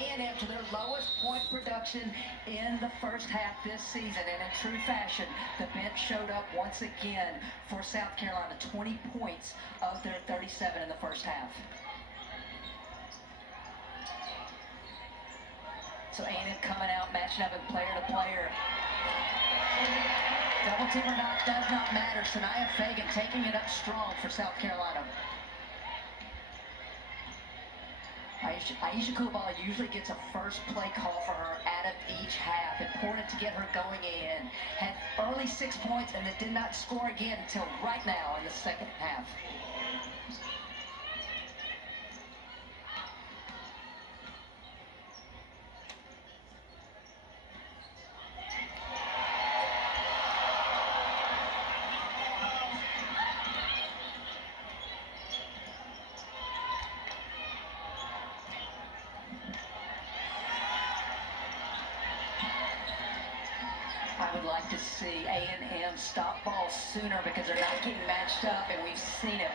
A&M to their lowest point production in the first half this season. And in true fashion, the bench showed up once again for South Carolina. 20 points of their 37 in the first half. So A&M coming out, matching up in player to player. Double team or not does not matter. Sanaya Fagan taking it up strong for South Carolina. Aisha Kubala usually gets a first play call for her out of each half. Important to get her going in. Had early 6 points and then did not score again until right now in the second half. I would like to see A&M stop balls sooner because they're not getting matched up, and we've seen it.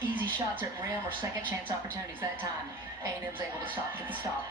Easy shots at rim or second chance opportunities. That time, A&M's able to get the stop.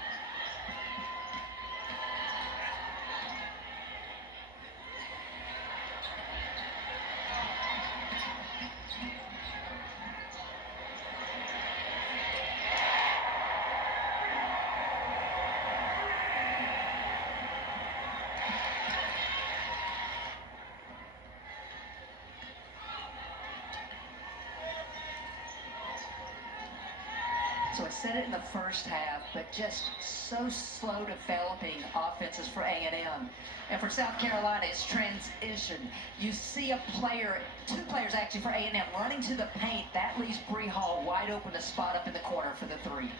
So I said it in the first half, but just so slow developing offenses for A&M. And for South Carolina, it's transition. You see a player, two players actually for A&M, running to the paint. That leaves Bree Hall wide open to spot up in the corner for the three.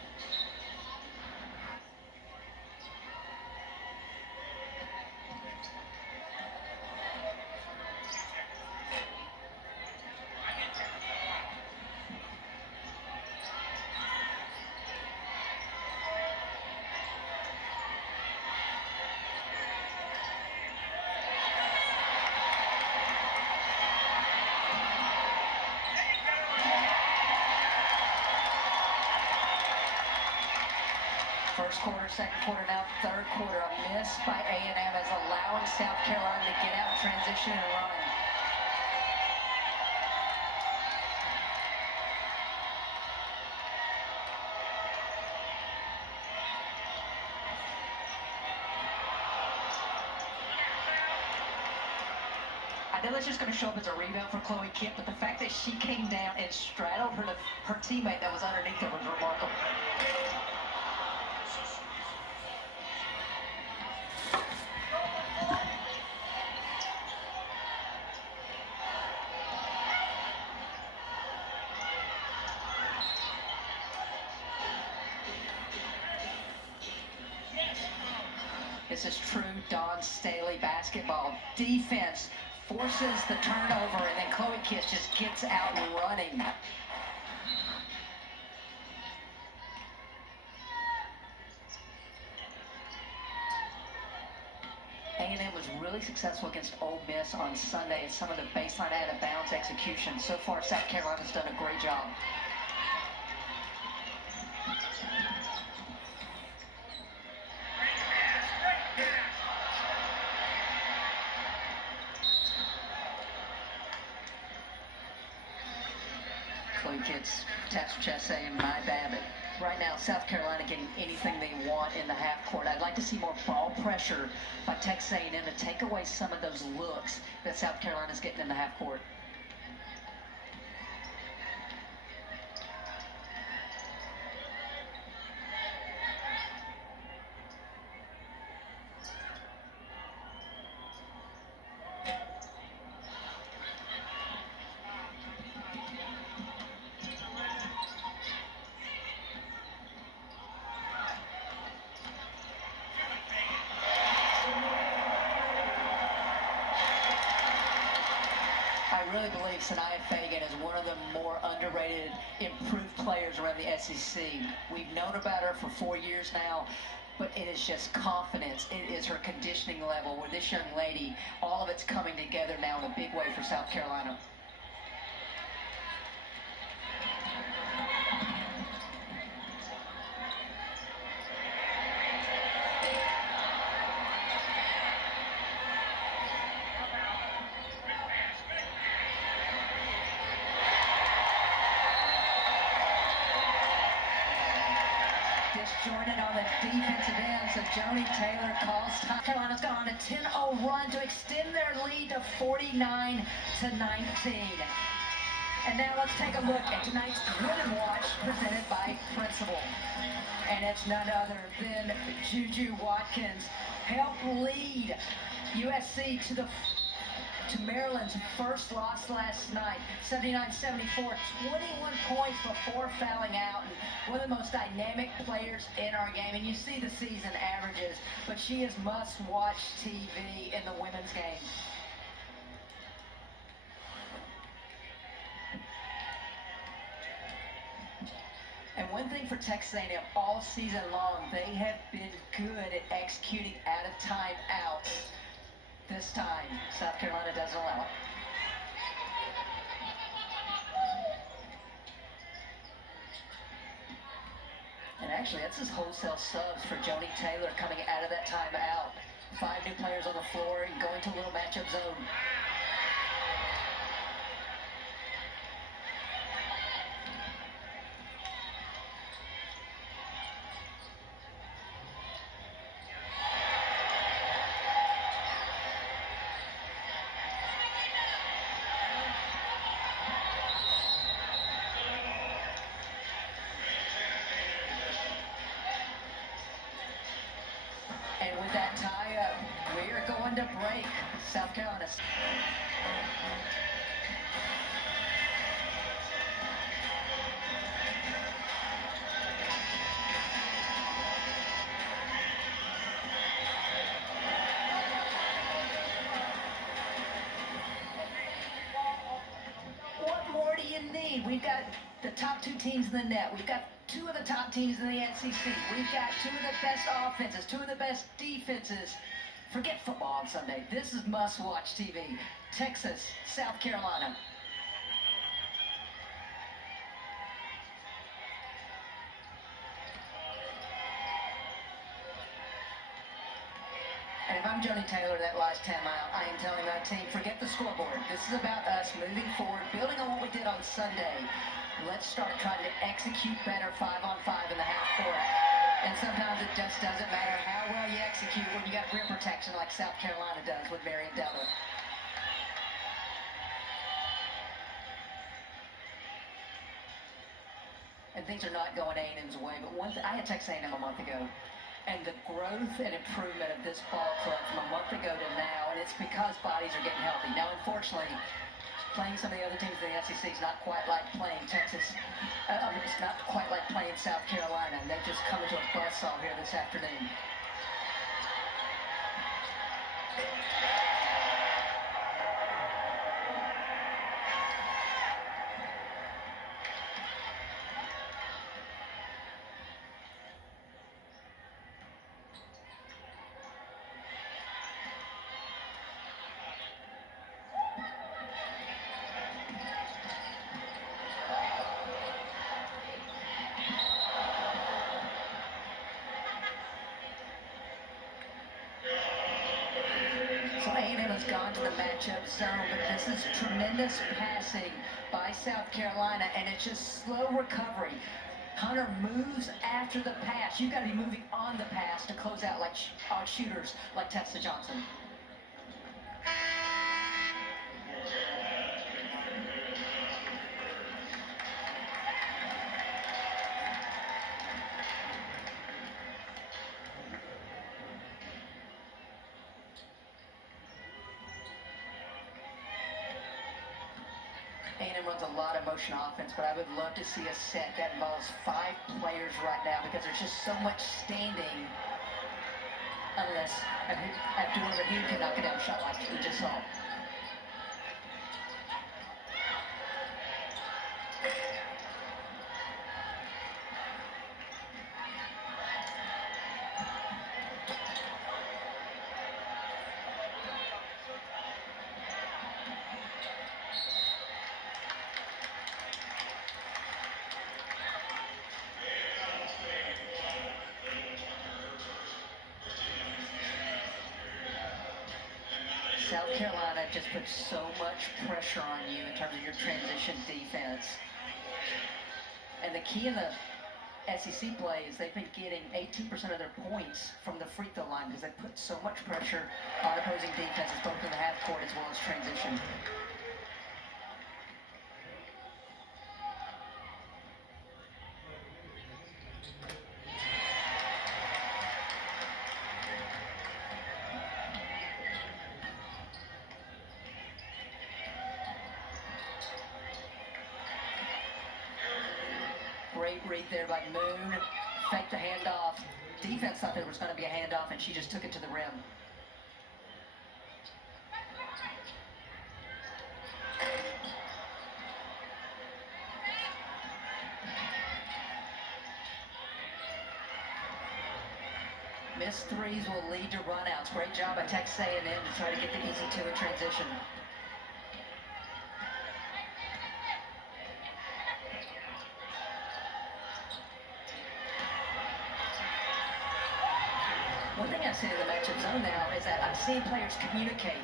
First quarter, second quarter, now third quarter. A miss by A&M is allowing South Carolina to get out, transition, and run. I know that's just going to show up as a rebound for Chloe Kipp, but the fact that she came down and straddled her teammate that was underneath her was remarkable. This is true Dawn Staley basketball. Defense forces the turnover, and then Chloe Kipp just gets out and running. A&M was really successful against Ole Miss on Sunday in some of the baseline out of bounds execution. So far, South Carolina's done a great job. Chloe Kids taps her chest saying, my bad, but right now South Carolina getting anything they want in the half court. I'd like to see more ball pressure by Texas A&M to take away some of those looks that South Carolina's getting in the half court. I really believe Sanaya Fagan is one of the more underrated, improved players around the SEC. We've known about her for 4 years now, but it is just confidence. It is her conditioning level with this young lady. All of it's coming together now in a big way for South Carolina. That's Jordan on the defensive end. So Joni Taylor calls time. Carolina's gone on a 10-0 run to extend their lead to 49-19. And now let's take a look at tonight's Women Watch presented by Principal. And it's none other than Juju Watkins. Helped lead USC to Maryland's first loss last night, 79-74, 21 points before fouling out, and one of the most dynamic players in our game. And you see the season averages, but she is must-watch TV in the women's game. And one thing for Texas A&M all season long, they have been good at executing out of timeouts. This time, South Carolina doesn't allow it. And actually, that's his wholesale subs for Joni Taylor coming out of that timeout. 5 new players on the floor and going to a little matchup zone. And with that tie-up, we're going to break. South Carolina. What more do you need? We've got the top 2 teams in the net. We've got 2 of the top teams in the SEC. We've got 2 of the best offenses, 2 of the best defenses. Forget football on Sunday. This is must-watch TV. Texas, South Carolina. And if I'm Joni Taylor that last timeout, I am telling my team, forget the scoreboard. This is about us moving forward, building on what we did on Sunday. Let's start trying to execute better 5-on-5 in the half court. And sometimes it just doesn't matter how well you execute when you got rim protection like South Carolina does with Marion Della. And things are not going A&M's way, but I had Texas A&M a month ago. And the growth and improvement of this ball club from a month ago to now, and it's because bodies are getting healthy. Now, unfortunately, playing some of the other teams in the SEC is not quite like playing Texas. It's not quite like playing South Carolina, and they've just come into a buzzsaw here this afternoon. So A&M has gone to the matchup zone, but this is tremendous passing by South Carolina, and it's just slow recovery. Hunter moves after the pass. You've got to be moving on the pass to close out like on shooters like Tessa Johnson. A&M runs a lot of motion offense, but I would love to see a set that involves 5 players right now because there's just so much standing unless Abdul-Rahim can knock it down a shot like we just saw. South Carolina just puts so much pressure on you in terms of your transition defense. And the key in the SEC play is they've been getting 18% of their points from the free throw line because they put so much pressure on opposing defenses, both in the half court as well as transition. Great read there by Moon. Faked the handoff. Defense thought there was going to be a handoff, and she just took it to the rim. Missed threes will lead to runouts. Great job by Texas A&M to try to get the easy two in transition. One thing I see in the matchup zone now is that I'm seeing players communicate.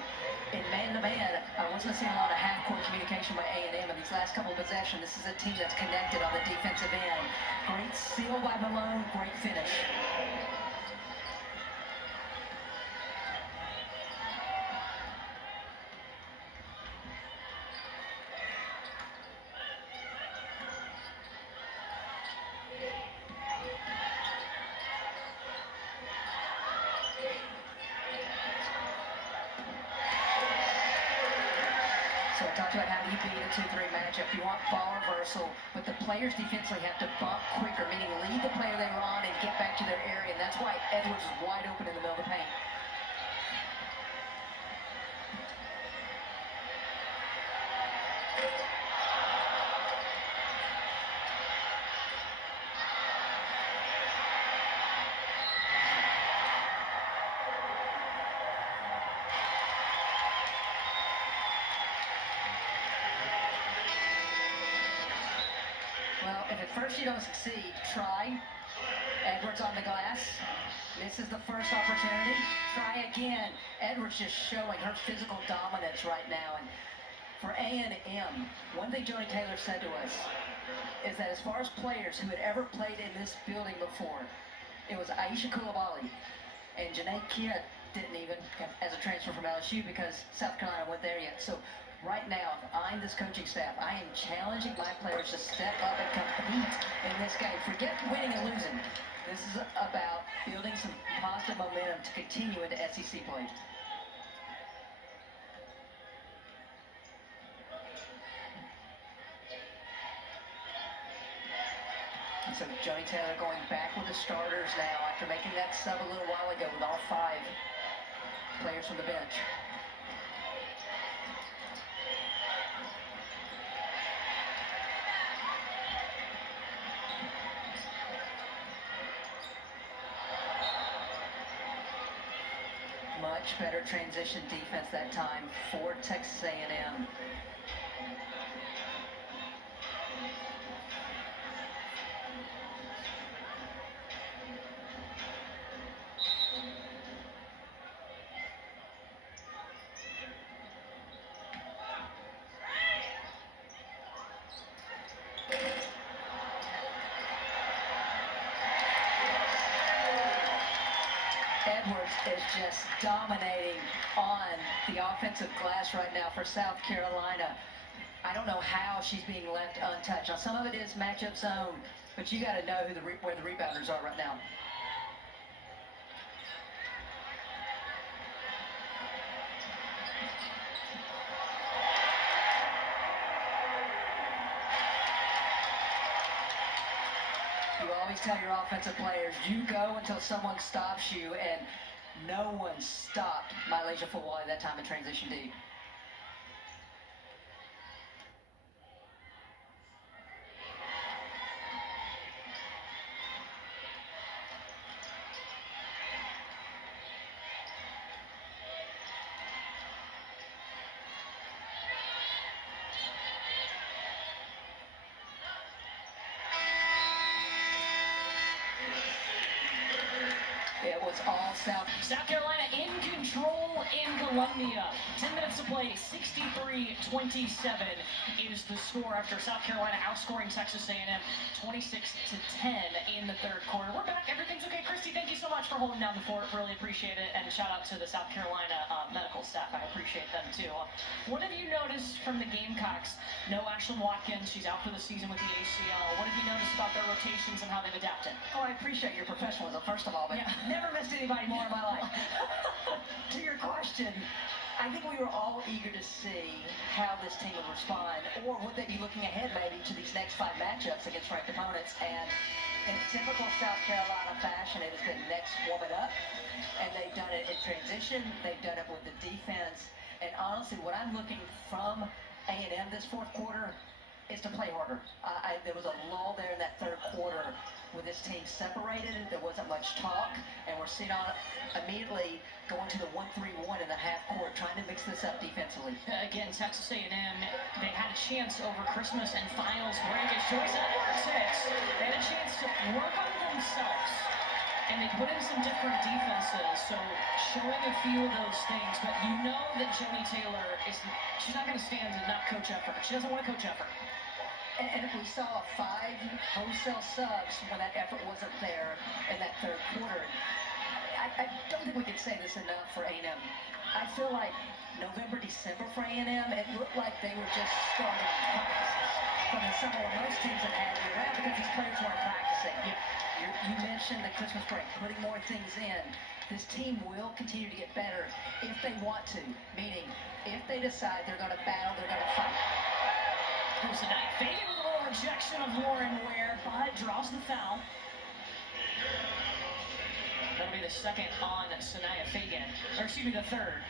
In man-to-man, I wasn't seeing a lot of half-court communication by A&M in these last couple of possessions. This is a team that's connected on the defensive end. Great steal by Malone, great finish. So I talked about how do you beat a 2-3 matchup. You want ball reversal, but the players defensively have to bump quicker, meaning leave the player they were on and get back to their area. And that's why Edwards is wide open in the middle of the paint. Well, if at first you don't succeed, try. Edwards on the glass. Misses the first opportunity. Try again. Edwards just showing her physical dominance right now. And for A&M, one thing Joni Taylor said to us is that as far as players who had ever played in this building before, it was Aisha Coulibaly. And Janae Kidd didn't even, as a transfer from LSU, because South Carolina wasn't there yet. So right now, if I'm this coaching staff, I am challenging my players to step up and compete in this game. Forget winning and losing. This is about building some positive momentum to continue into SEC play. So Joni Taylor going back with the starters now after making that sub a little while ago with all 5 players from the bench. Much better transition defense that time for Texas A&M. Edwards is just dominating on the offensive glass right now for South Carolina. I don't know how she's being left untouched. Now, some of it is matchup zone, but you got to know where the rebounders are right now. You always tell your offensive players, you go until someone stops you, and no one stopped Mylasia Fulwiley that time in transition D. It was was all South. South Carolina in control in Columbia. 10 minutes to play, 63-27 is the score after South Carolina outscoring Texas A&M 26-10 in the third quarter. We're back. Everything's okay. Christy, thank you so much for holding down the fort. Really appreciate it. And shout out to the South Carolina medical staff. I appreciate them too. What have you noticed from the Gamecocks? No Ashlyn Watkins. She's out for the season with the ACL. What have you noticed about their rotations and how they've adapted? Oh, I appreciate your professionalism, first of all, but never missed anybody more in my life. To your question, I think we were all eager to see how this team would respond, or would they be looking ahead maybe to these next 5 matchups against ranked opponents. And in typical South Carolina fashion, it has been next warm it up, and they've done it in transition, they've done it with the defense, and honestly, what I'm looking from A&M this fourth quarter is to play harder. There was a lull there in that third quarter with this team separated. There wasn't much talk, and we're seeing on immediately going to the 1-3-1 in the half court, trying to mix this up defensively. Again, Texas A&M, they had a chance over Christmas and finals break as Joyce Edwards hits. They had a chance to work on themselves, and they put in some different defenses, so showing a few of those things. But you know that Joni Taylor she's not going to stand and not coach effort. She doesn't want to coach effort. And we saw 5 wholesale subs when that effort wasn't there in that third quarter. I don't think we can say this enough for A&M. I feel like November, December for A&M, it looked like they were just starting practices from the summer where most teams have had year round because these players weren't practicing. You mentioned the Christmas break, putting more things in. This team will continue to get better if they want to, meaning if they decide they're going to battle, they're going to fight. Here's the night. Fagan with a little rejection of Lauren Ware, but draws the foul. That'll be the second on Sanaya Fagan, or excuse me, the third.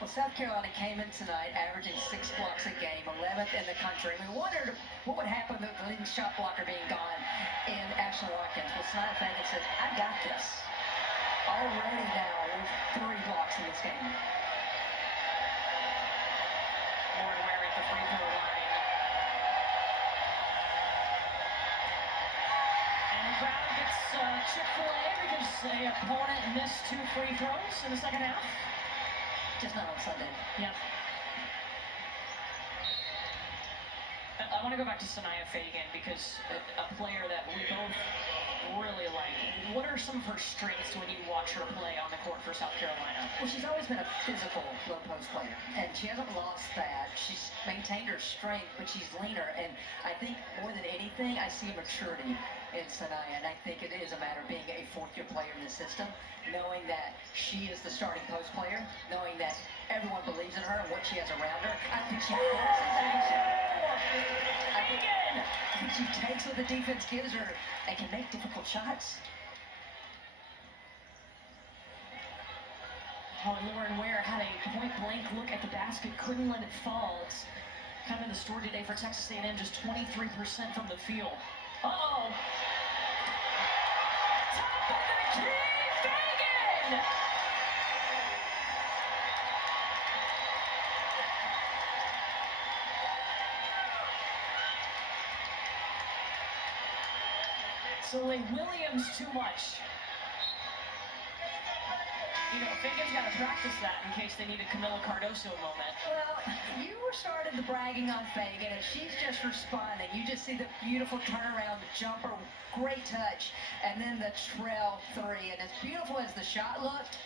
Well, South Carolina came in tonight averaging 6 blocks a game, 11th in the country. We wondered what would happen with the leading shot blocker being gone in Ashlyn Watkins. Well, Sanaya Fagan says, I got this. Already now with 3 blocks in this game. Lauren Ware at the free throw line. And the crowd gets Chick-fil-A because the opponent missed 2 free throws in the second half. Just not on Sunday. Yeah. I want to go back to Sanaya Fagan because a player that we both really like. What are some of her strengths when you watch her play on the court for South Carolina? Well, she's always been a physical low post player, and she hasn't lost that. She's maintained her strength, but she's leaner, and I think more than anything, I see maturity in Sanaya, and I think it is a matter of being a fourth-year player in the system, knowing that she is the starting post player, knowing that everyone believes in her and what she has around her. I think she I think she takes what the defense gives her and can make difficult shots. Oh, and Lauren Ware had a point-blank look at the basket, couldn't let it fall. It's kind of the story today for Texas A&M, just 23% from the field. Uh-oh. Top of the key, Fagan! Soleil Williams too much. You know, Fagan's got to practice that in case they need a Camila Cardoso moment. Well, you were starting the bragging on Fagan, and she's just responding. You just see the beautiful turnaround, the jumper, great touch, and then the trail 3. And as beautiful as the shot looked,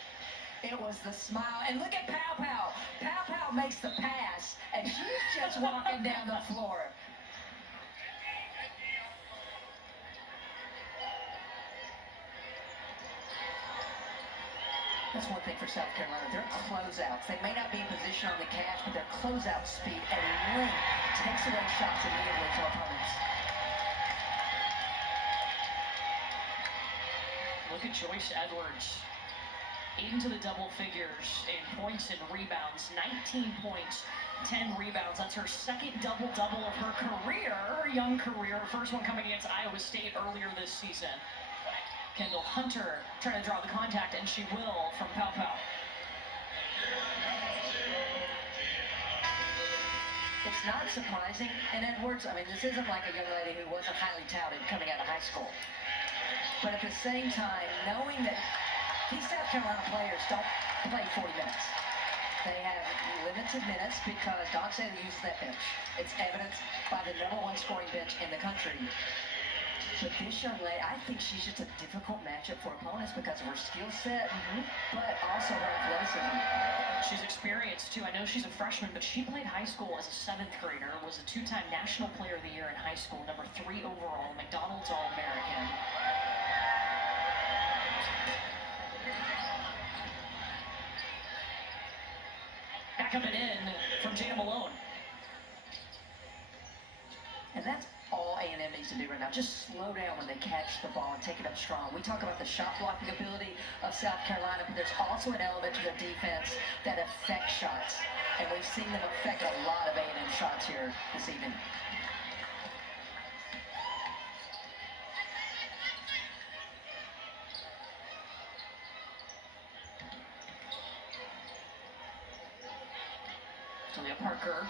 it was the smile. And look at Pow Pow. Pow Pow makes the pass, and she's just walking down the floor. That's one thing for South Carolina. Their closeouts, they may not be in position on the catch, but their closeout speed and length takes away shots immediately for opponents. Look at Joyce Edwards into the double figures in points and rebounds. 19 points, 10 rebounds. That's her second double-double of her career, her young career. Her first one coming against Iowa State earlier this season. Kendall Hunter trying to draw the contact, and she will from Pow Pow. It's not surprising in Edwards. I mean, this isn't like a young lady who wasn't highly touted coming out of high school. But at the same time, knowing that these South Carolina players don't play 40 minutes. They have limited minutes because Don Staley uses that bench. It's evidenced by the #1 scoring bench in the country. But this young lady, I think she's just a difficult matchup for opponents because of her skill set, but also her athleticism. She's experienced too. I know she's a freshman, but she played high school as a 7th grader, was a 2-time National Player of the Year in high school, #3 overall, McDonald's All-American. Back up and in from Jada Malone. And that's all A&M needs to do right now. Just slow down when they catch the ball and take it up strong. We talk about the shot blocking ability of South Carolina, but there's also an element to their defense that affects shots. And we've seen them affect a lot of A&M shots here this evening. Julia Parker.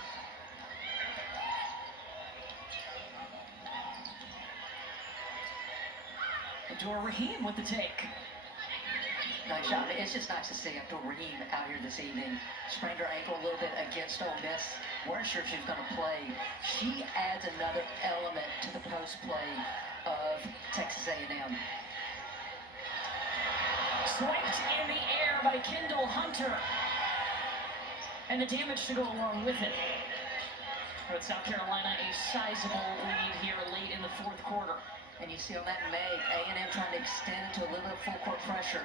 Abdul Rahim with the take. Nice shot. It's just nice to see Abdul Rahim out here this evening. Sprained her ankle a little bit against Ole Miss. Weren't sure if she was going to play. She adds another element to the post play of Texas A&M. Swiped in the air by Kendall Hunter. And the damage to go along with it. But South Carolina a sizable lead here late in the 4th quarter. And you see on that Meg, A&M trying to extend to a little bit of full court pressure.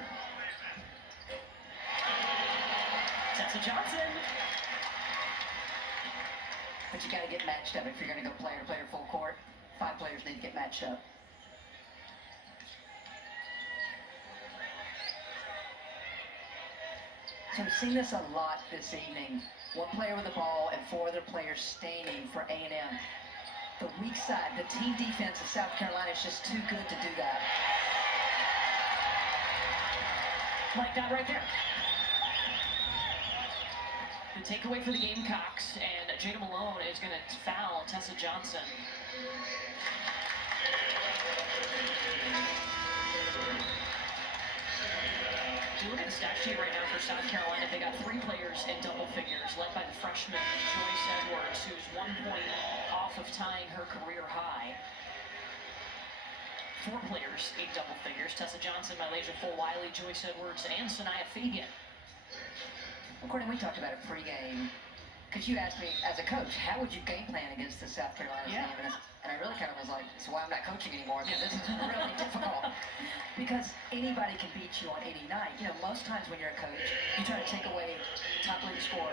Tessa Johnson. But you got to get matched up if you're going to go player to player full court. 5 players need to get matched up. So we've seen this a lot this evening. 1 player with the ball and 4 other players standing for A&M. The weak side, the team defense of South Carolina is just too good to do that. Like that right there. The takeaway for the Gamecocks, and Jada Malone is going to foul Tessa Johnson. If you look at the stat sheet right now for South Carolina, they got 3 players in double figures, led by the freshman Joyce Edwards, who's 1 point off of tying her career high. 4 players in double figures: Tessa Johnson, Mylasia Full-Wiley, Joyce Edwards, and Sanaya Fabian. Well, Courtney, we talked about it pregame, because you asked me, as a coach, how would you game plan against the South Carolina team? And I really kind of was like, that's why I'm not coaching anymore, because this is really difficult. Because anybody can beat you on any night. You know, most times when you're a coach, you try to take away top leading scorer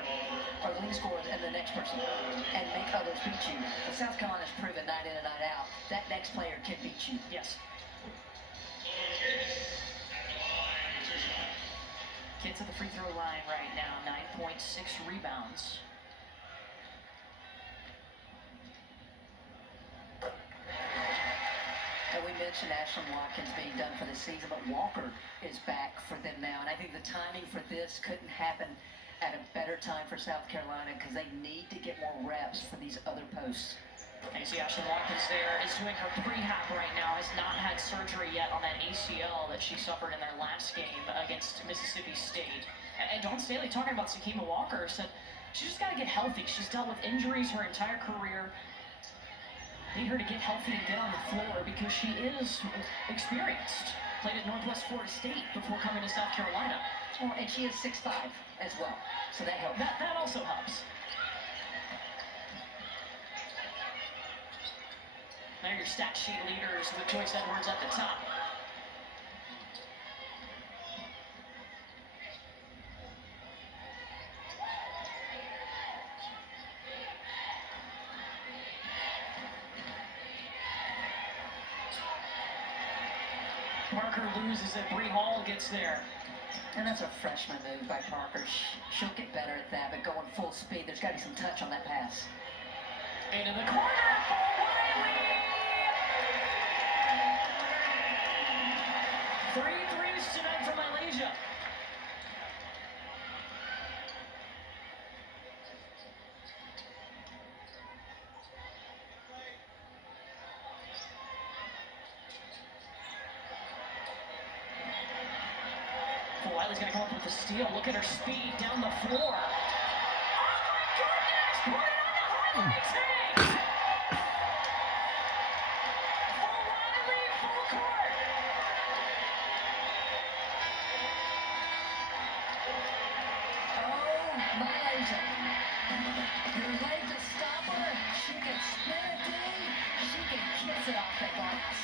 or leading scorer and the next person and make others beat you. But South Carolina's proven night in and night out that next player can beat you. Yes. Kids at the free throw line right now, 9.6 rebounds. And we mentioned Ashlyn Watkins being done for the season, but Walker is back for them now. And I think the timing for this couldn't happen at a better time for South Carolina because they need to get more reps for these other posts. And you see Ashlyn Watkins there is doing her prehab right now, has not had surgery yet on that ACL that she suffered in their last game against Mississippi State. And Dawn Staley, talking about Sakima Walker, said she's just got to get healthy. She's dealt with injuries her entire career. Need her to get healthy and get on the floor because she is experienced. Played at Northwest Florida State before coming to South Carolina. Well, and she is 6'5" as well, so that helps. That also helps. There are your stat sheet leaders with Joyce Edwards at the top. Parker loses it. Bree Hall gets there. And that's a freshman move by Parker. She'll get better at that, but going full speed, there's got to be some touch on that pass. Into the corner for Wiley. 3 threes tonight for Mylasia. Fulwiley's going to come up with the steal. Look at her speed down the floor. Oh my goodness! Put it on the highlight tape! Fulwiley full court. Oh, Malaysia. You're late to stop her. She can spin it in. She can kiss it off the glass.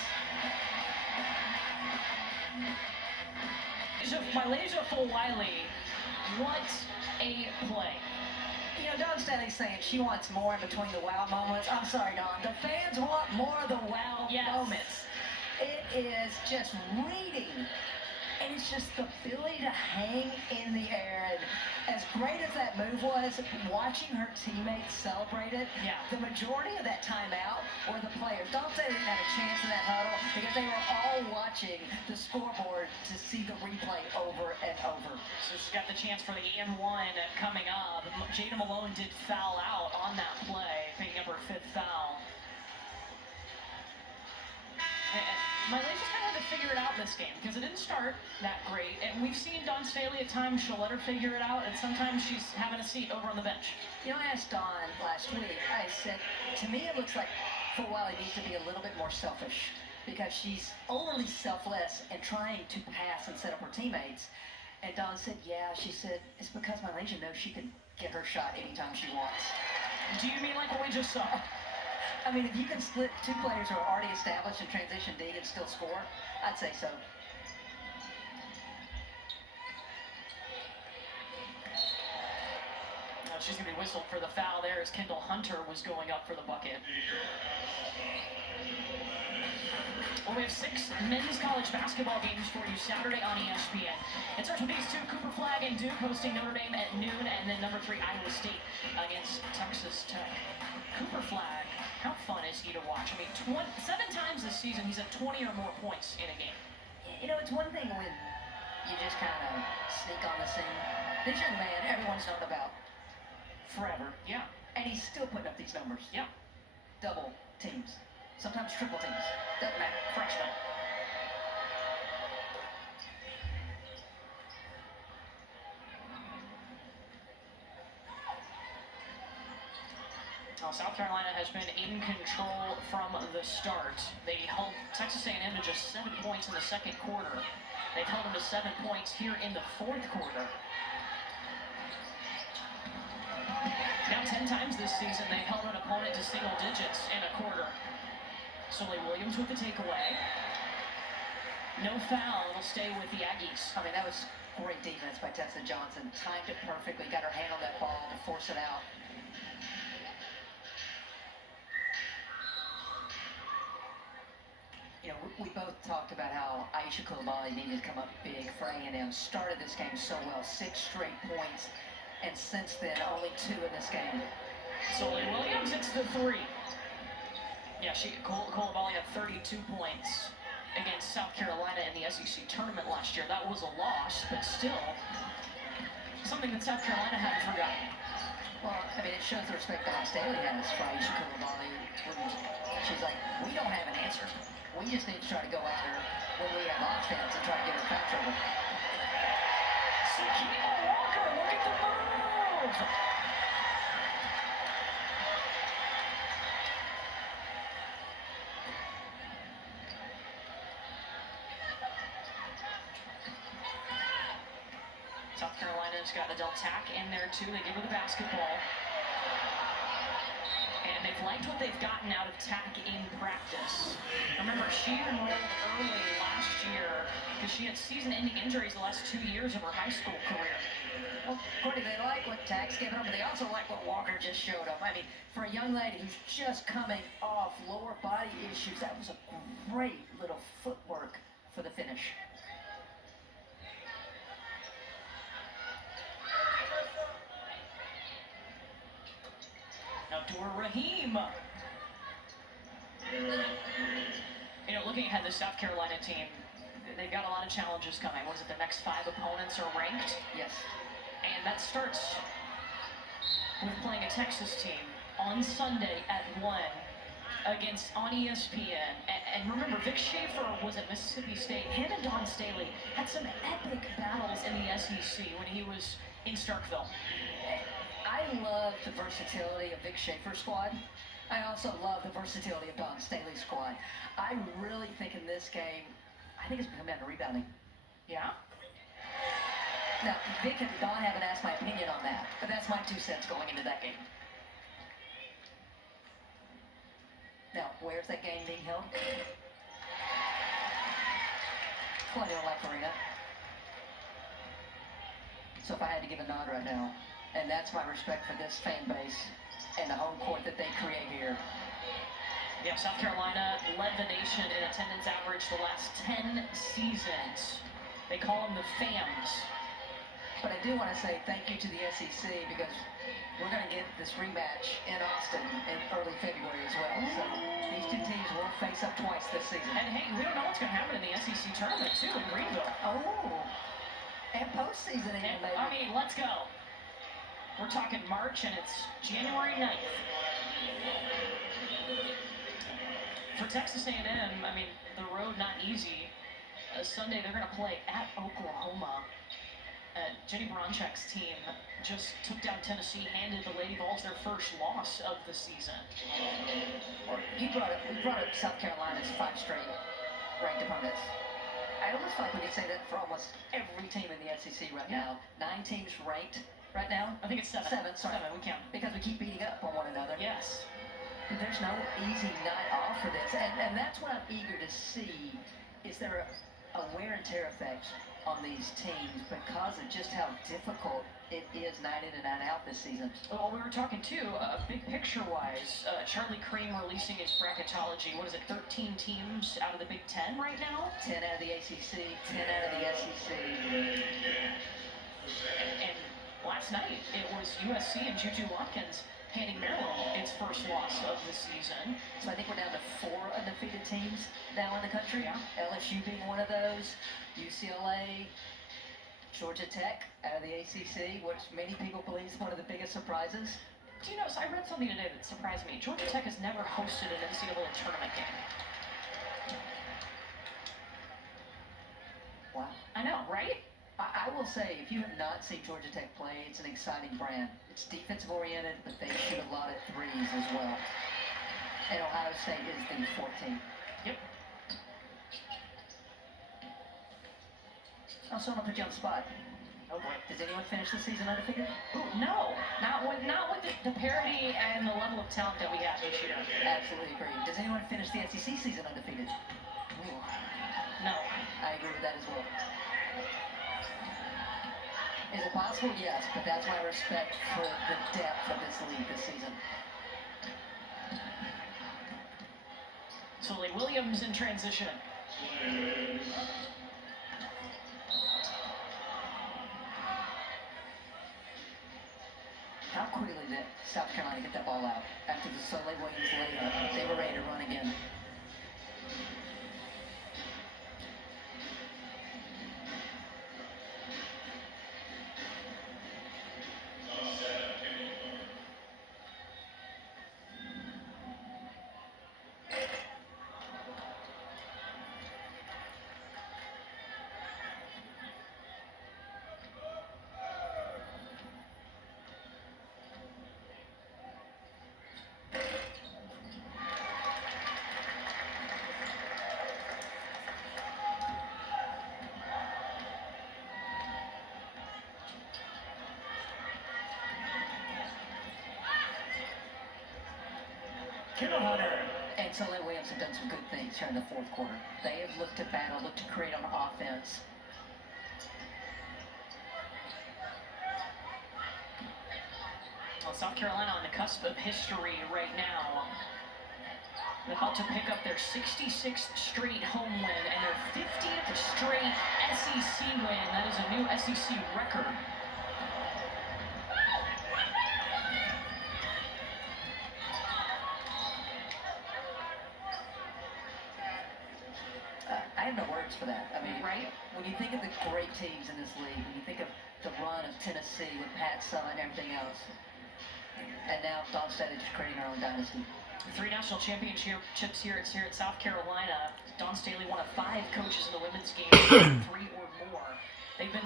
Malaysia Fulwiley, what a play. You know, Dawn Staley's saying she wants more in between the wow moments. I'm sorry, Dawn. The fans want more of the wow moments. It is just reading. And it's just the ability to hang in the air. And as great as that move was, watching her teammates celebrate it, the majority of that timeout were the players. Don't say they didn't have a chance in that huddle because they were all watching the scoreboard to see the replay over and over. So she's got the chance for the and-one coming up. Jada Malone did foul out on that play, picking up her 5th foul. Malaysia's kind of had to figure it out this game because it didn't start that great. And we've seen Dawn Staley at times, she'll let her figure it out, and sometimes she's having a seat over on the bench. You know, I asked Dawn last week, I said, to me it looks like Fulwiley needs to be a little bit more selfish because she's overly selfless and trying to pass and set up her teammates. And Dawn said, yeah, she said, it's because Malaysia knows she can get her shot anytime she wants. Do you mean like what we just saw? I mean, if you can split two players who are already established in transition D and still score, I'd say so. She's going to be whistled for the foul there as Kendall Hunter was going up for the bucket. Well, we have 6 men's college basketball games for you Saturday on ESPN. It starts with these two, Cooper Flag and Duke hosting Notre Dame at noon, and then number 3, Iowa State against Texas Tech. Cooper Flag, how fun is he to watch? I mean, 7 times this season, he's at 20 or more points in a game. You know, it's one thing when you just kind of sneak on the scene. This young man, everyone's known about forever. Yeah. And he's still putting up these numbers. Yeah. Double teams. Sometimes triple teams. Doesn't matter. Freshman. South Carolina has been in control from the start. They held Texas A&M to just 7 points in the second quarter. They've held them to 7 points here in the fourth quarter. Now 10 times this season, they've held an opponent to single digits in a quarter. Sully Williams with the takeaway. No foul, it'll stay with the Aggies. I mean, that was great defense by Tessa Johnson. Timed it perfectly, got her hand on that ball to force it out. You know, we both talked about how Aisha Coulibaly needed to come up big for A&M. Started this game so well, 6 straight points, and since then, only 2 in this game. Sully Williams hits the 3. Yeah, Coulibaly had 32 points against South Carolina in the SEC tournament last year. That was a loss, but still something that South Carolina hadn't forgotten. Well, I mean, it shows the respect that Staley has for Aisha Coulibaly. She's like, we don't have an answer. We just need to try to go out there when we have offense and try to get her foul trouble. Sakina Walker, look at the move! South Carolina's got Adele Tack in there too. They give her the basketball. And they've liked what they've gotten out of Tack in practice. Remember, she enrolled early last year because she had season-ending injuries the last 2 years of her high school career. Well, Courtney, they like what Tack's giving them, but they also like what Walker just showed them. I mean, for a young lady who's just coming off lower body issues, that was a great little footwork for the finish. Now Dora Raheem. You know, looking ahead, the South Carolina team, they've got a lot of challenges coming. What is it, the next 5 opponents are ranked? Yes. And that starts with playing a Texas team on Sunday at 1 on ESPN. And remember, Vic Schaefer was at Mississippi State. Him and Dawn Staley had had some epic battles in the SEC when he was in Starkville. I love the versatility of Vic Schaefer's squad. I also love the versatility of Don Staley's squad. I really think in this game, I think it's going to come down to rebounding. Yeah? Now, Vic and Don haven't asked my opinion on that, but that's my 2 cents going into that game. Now, where's that game being held? Colonial Life Arena. So if I had to give a nod right now, and that's my respect for this fan base and the home court that they create here. Yeah, South Carolina led the nation in attendance average the last 10 seasons. They call them the FAMs. But I do want to say thank you to the SEC because we're going to get this rematch in Austin in early February as well. So these two teams will face up twice this season. And hey, we don't know what's going to happen in the SEC tournament too in Greenville. Oh, and postseason even maybe. I mean, let's go. We're talking March and it's January 9th. For Texas A&M, I mean, the road not easy. Sunday they're going to play at Oklahoma. Jenny Bronchek's team just took down Tennessee, handed the Lady Vols their first loss of the season. We brought up South Carolina's 5 straight ranked opponents. I almost feel like we could say that for almost every team in the SEC right now. 9 teams ranked right now. I think it's 7. 7, sorry. 7, we count. Because we keep beating up on one another. Yes. There's no easy night off for this. And that's what I'm eager to see. Is there a wear and tear effect on these teams because of just how difficult it is night in and night out this season? Well, we were talking too, big picture-wise, Charlie Cream releasing his bracketology. What is it, 13 teams out of the Big Ten right now? 10 out of the ACC, 10 out of the SEC. And last night, it was USC and Juju Watkins handing Maryland its first loss of the season. So I think we're down to 4 undefeated teams now in the country. Yeah. LSU being one of those, UCLA, Georgia Tech out of the ACC, which many people believe is one of the biggest surprises. Do you know, so I read something today that surprised me. Georgia Tech has never hosted an NCAA tournament game. Wow. I know, right? I will say, if you have not seen Georgia Tech play, it's an exciting brand. It's defensive oriented, but they shoot a lot of threes as well. And Ohio State is the 14th. Yep. Also, I'm going to put you on the spot. Oh boy. Does anyone finish the season undefeated? Ooh, no. Not with the parity and the level of talent that we have this year. Absolutely agree. Does anyone finish the SEC season undefeated? Ooh. No. I agree with that as well. Is it possible? Yes, but that's my respect for the depth of this league this season. So, like, Williams in transition. How quickly did South Carolina get that ball out after the Soleil Williams layup? They were ready to run again. Kendall Hunter and Soleil Williams have done some good things here in the 4th quarter. They have looked to battle, looked to create on offense. Well, South Carolina on the cusp of history right now. They're about to pick up their 66th straight home win and their 50th straight SEC win. That is a new SEC record. I have no words for that. I mean, Right? When you think of the great teams in this league, when you think of the run of Tennessee with Pat Summitt and everything else, and now Don Staley just creating our own dynasty. 3 national championships here at South Carolina. Don Staley, one of 5 coaches in the women's game, 3 or more.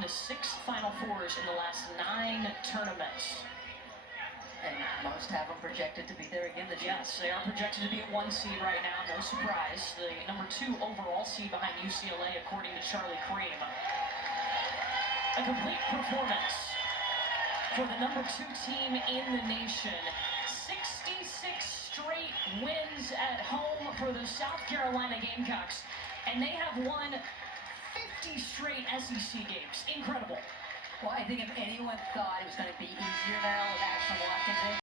to 6 Final Fours in the last 9 tournaments. And most have them projected to be there again this year. Yes, they are projected to be at 1 seed right now. No surprise. The number 2 overall seed behind UCLA, according to Charlie Cream. A complete performance for the number 2 team in the nation. 66 straight wins at home for the South Carolina Gamecocks. And they have won 50 straight SEC games. Incredible. Well, I think if anyone thought it was going to be easier now with Ashton Watkins in,